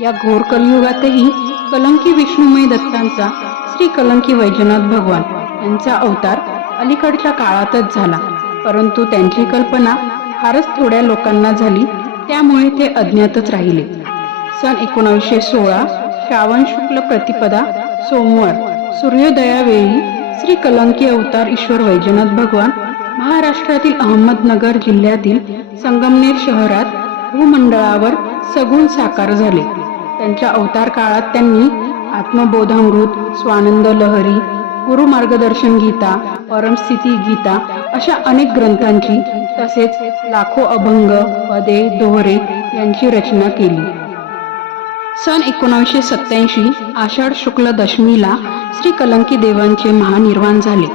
या घोर कलयुगातही कलंकी विष्णुमय दत्तांचा श्री कलंकी वैजनाथ भगवान यांचा अवतार अलीकडच्या काळातच झाला. परंतु त्यांची कल्पना फारच थोड्या लोकांना झाली त्यामुळे ते अज्ञातच राहिले. सन एकोणावीसशे सोळा श्रावण शुक्ल प्रतिपदा सोमवार सूर्योदयावेळी श्री कलंकी अवतार ईश्वर वैजनाथ भगवान महाराष्ट्रातील अहमदनगर जिल्ह्यातील संगमनेर शहरात भूमंडळावर सगुण साकार झाले. त्यांच्या अवतार काळात त्यांनी आत्मबोधामृत स्वानंद लहरी गुरु मार्गदर्शन गीता परमस्थिती गीता अशा अनेक ग्रंथांची तसेच लाखो अभंग पदे दोहरे यांची रचना केली. सन एकोणीसशे सत्याऐंशी आषाढ शुक्ल दशमीला श्री कलंकी देवांचे महानिर्वाण झाले.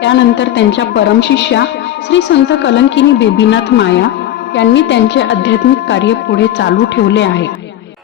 त्यानंतर त्यांच्या परमशिष्या श्री संत कलंकिनी बेबीनाथ माया यांनी त्यांचे आध्यात्मिक कार्य पुढे चालू ठेवले आहे.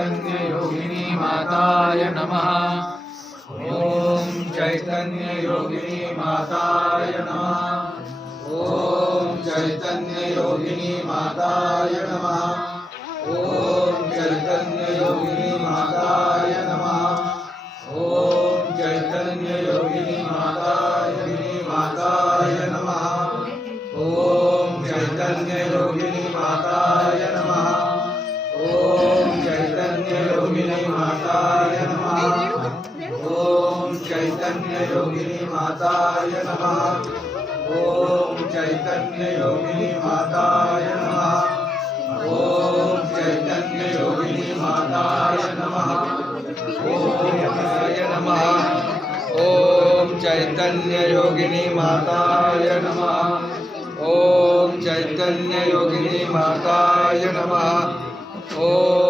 चैतन्ययोगिनी माताय नमः। ॐ चैतन्ययोगिनी माताय नमः। ॐ चैतन्ययोगिनी माताय नमः। ॐ चैतन्ययोगिनी माताय नमः। ॐ चैतन्ययोगिनी योगिनी माताय नमः। ॐ चैतन्य योगिनी माताय नमः। ॐ चैतन्य योगिनी माताय नमः। ॐ नमः। ॐ चैतन्य योगिनी माताय नमः। ॐ चैतन्य योगिनी माताय नमः। ॐ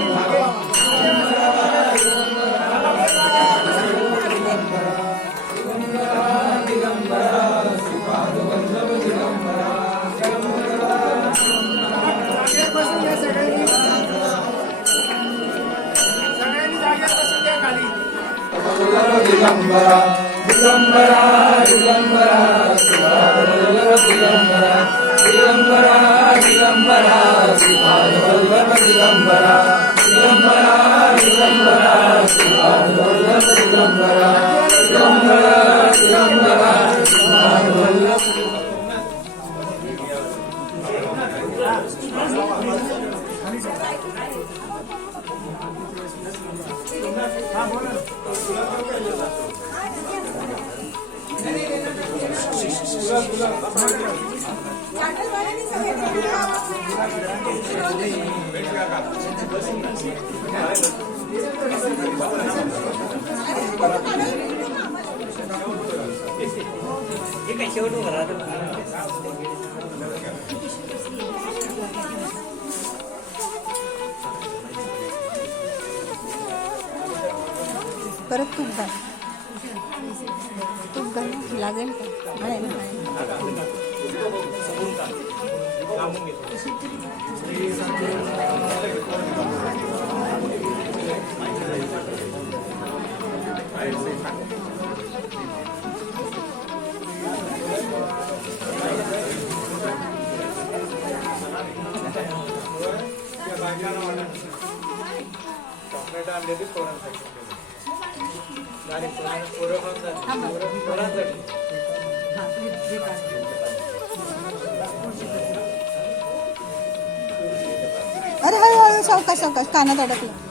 దిగంబరా దిగంబరా దిగంబరా దిగంబరా దిగంబరా దిగంబరా శివాదవల్లభ దిగంబరా దిగంబరా దిగంబరా శివాదవల్లభ దిగంబరా దిగంబరా దిగంబరా శివాదవల్లభ దిగంబరా 一个小路了，都。परत तूप घाल. तूप घाल लागेल का? आणलेली करून अरे हळू हळू सावकाश सावकाश. कानात अडकलं.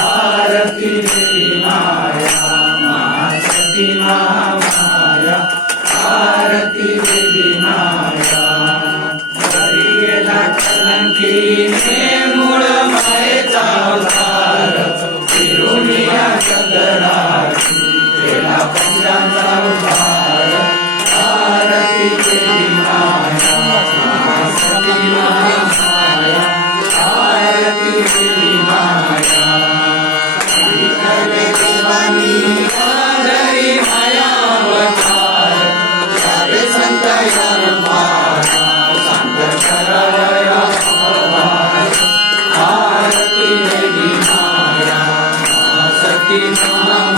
आरती माया मा Amen.